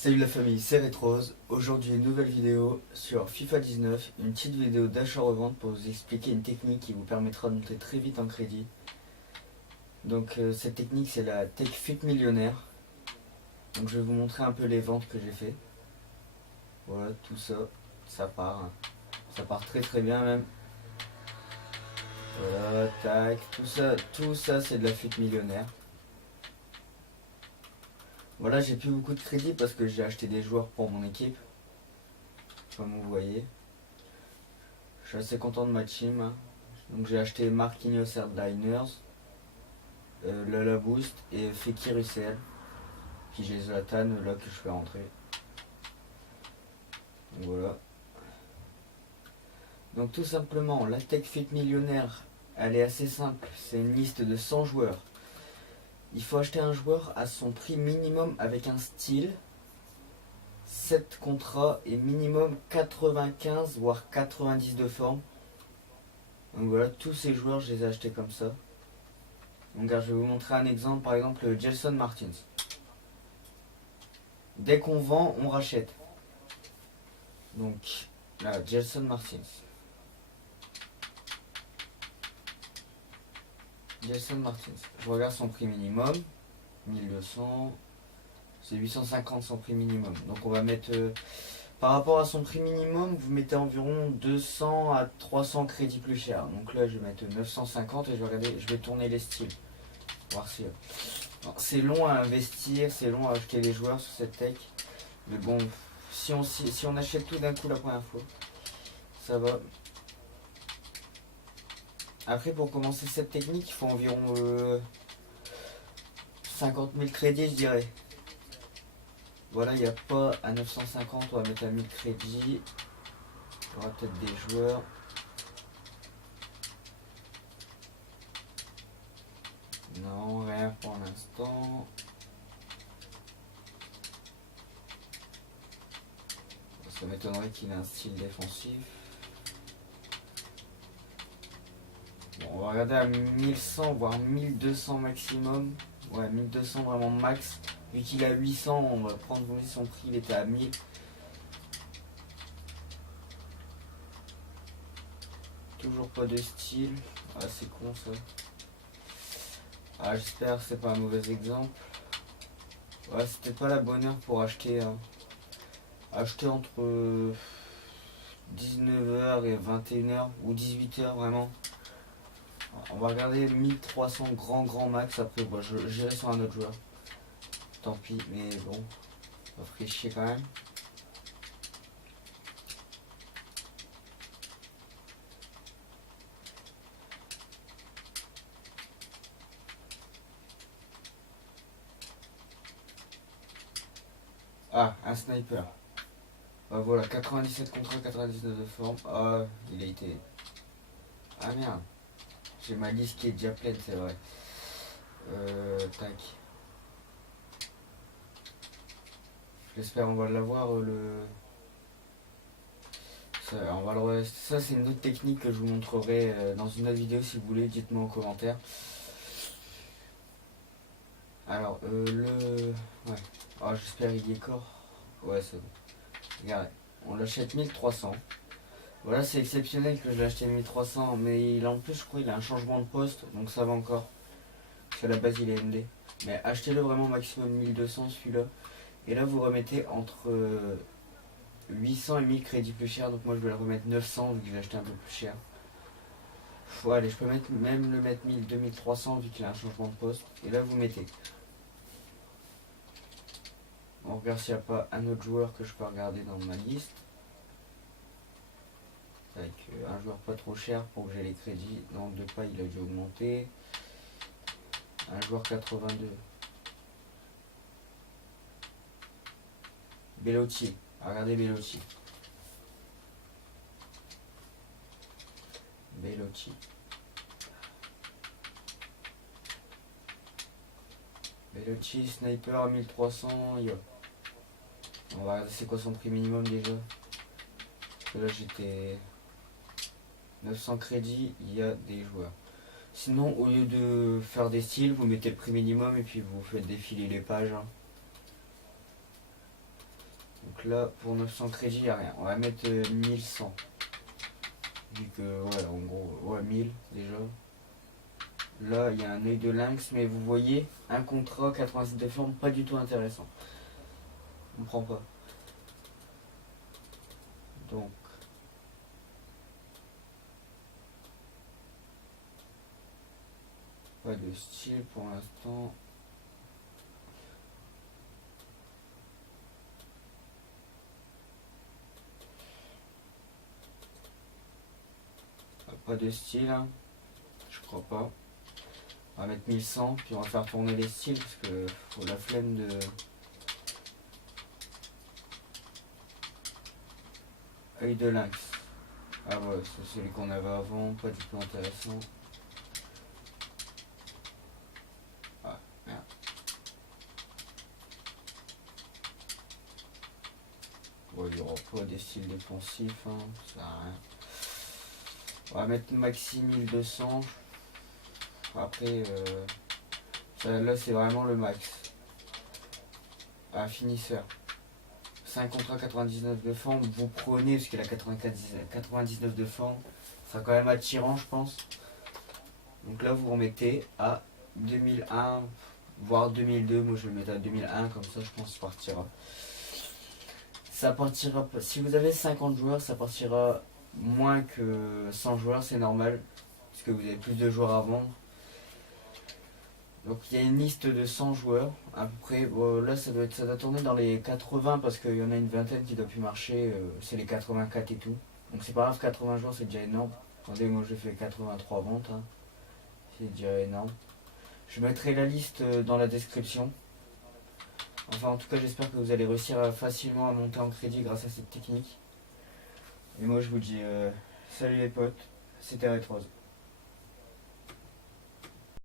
Salut la famille, c'est Retrose. Aujourd'hui une nouvelle vidéo sur FIFA 19, une petite vidéo d'achat-revente pour vous expliquer une technique qui vous permettra de monter très vite en crédit. Donc cette technique c'est la Tech Fit Millionnaire. Donc je vais vous montrer un peu les ventes que j'ai fait. Voilà, tout ça, ça part. Ça part très très bien même. Voilà, tac, tout ça c'est de la Fit Millionnaire. Voilà, j'ai plus beaucoup de crédit parce que j'ai acheté des joueurs pour mon équipe. Comme vous voyez. Je suis assez content de ma team, hein. Donc j'ai acheté Marquinhos Airliners, Lala Boost et Fekir UCL. Puis j'ai Zlatan là que je fais rentrer. Donc voilà. Donc tout simplement, la Tech Fit Millionnaire, elle est assez simple. C'est une liste de 100 joueurs. Il faut acheter un joueur à son prix minimum avec un style, 7 contrats et minimum 95 voire 90 de forme. Donc voilà, tous ces joueurs je les ai achetés comme ça. Donc je vais vous montrer un exemple, par exemple Gelson Martins. Dès qu'on vend, on rachète. Donc là, Gelson Martins. Gelson Martins. Je regarde son prix minimum. 1200. C'est 850 son prix minimum. Donc on va mettre... par rapport à son prix minimum, vous mettez environ 200 à 300 crédits plus cher. Donc là, je vais mettre 950 et je vais tourner les styles. Voir si... C'est long à investir, c'est long à acheter les joueurs sur cette tech. Mais bon, si on achète tout d'un coup la première fois, ça va. Après, pour commencer cette technique, il faut environ 50 000 crédits, je dirais. Voilà, il n'y a pas à 950, on va mettre à 1000 crédits. Il y aura peut-être des joueurs. Non, rien pour l'instant. Ça m'étonnerait qu'il ait un style défensif. Bon, on va regarder à 1100 voire 1200 maximum. Ouais, 1200 vraiment max. Vu qu'il a 800, on va prendre son prix, il était à 1000. Toujours pas de style. Ah, c'est con ça. Ah, j'espère que c'est pas un mauvais exemple. Ouais, c'était pas la bonne heure pour acheter. Hein. Acheter entre 19h et 21h ou 18h vraiment. On va regarder 1300 grand max. Après, bon, j'irai sur un autre joueur. Tant pis, mais bon, ça ferait chier quand même. Ah, un sniper. Bah voilà, 97 contre 99 de forme. Ah, il a été... Ah merde. J'ai ma liste qui est déjà pleine, c'est vrai. Tac. J'espère on va l'avoir Ça c'est une autre technique que je vous montrerai dans une autre vidéo si vous voulez, dites-moi en commentaire. Alors Ouais. Oh, j'espère il est corps. Ouais, c'est bon. Regardez, on l'achète 1300. Voilà, c'est exceptionnel que je l'ai acheté 1300, mais en plus je crois qu'il a un changement de poste, donc ça va encore. Parce qu'à la base il est MD. Mais achetez-le vraiment maximum 1200 celui-là. Et là vous remettez entre 800 et 1000 crédits plus cher, donc moi je vais le remettre 900 vu que j'ai acheté un peu plus cher. Allez, je peux même le mettre 1000, 2300 vu qu'il a un changement de poste. Et là vous mettez. On regarde s'il n'y a pas un autre joueur que je peux regarder dans ma liste. Avec un joueur pas trop cher pour que j'ai les crédits. Non, de pas il a dû augmenter. Un joueur 82. Bellotti. Regardez Bellotti. Bellotti. Bellotti, sniper à 1300. Yo. On va regarder c'est quoi son prix minimum déjà. Parce que là j'étais 900 crédits, il y a des joueurs. Sinon, au lieu de faire des styles, vous mettez le prix minimum et puis vous faites défiler les pages. Hein. Donc là, pour 900 crédits, il n'y a rien. On va mettre 1100. Vu que, ouais, en gros, ouais, 1000 déjà. Là, il y a un œil de lynx, mais vous voyez, un contrat, 86 de forme, pas du tout intéressant. On prend pas. Donc, pas de style pour l'instant. Pas de style, hein. Je crois pas. On va mettre 1100, puis on va faire tourner les styles, parce que faut la flemme de... Œil de lynx. Ah ouais, c'est celui qu'on avait avant, pas du tout intéressant. Ah, merde. Bon, il n'y aura pas des styles défensifs, hein, ça sert à rien. On va mettre maxi 1200. Après, là c'est vraiment le max. Un finisseur. 5 contrats 99 de forme, vous prenez parce qu'il a 99 de forme. Ça sera quand même attirant, je pense. Donc là, vous remettez à 2001, voire 2002. Moi, je vais le mettre à 2001, comme ça, je pense que ça partira. Ça partira, si vous avez 50 joueurs, ça partira moins que 100 joueurs, c'est normal. Parce que vous avez plus de joueurs à vendre. Donc il y a une liste de 100 joueurs à peu près. Bon, là ça doit tourner dans les 80 parce qu'il y en a une vingtaine qui doit plus marcher. C'est les 84 et tout. Donc c'est pas grave, 80 joueurs c'est déjà énorme. Attendez, moi j'ai fait 83 ventes. Hein. C'est déjà énorme. Je mettrai la liste dans la description. Enfin en tout cas j'espère que vous allez réussir facilement à monter en crédit grâce à cette technique. Et moi je vous dis salut les potes, c'était Red Rose.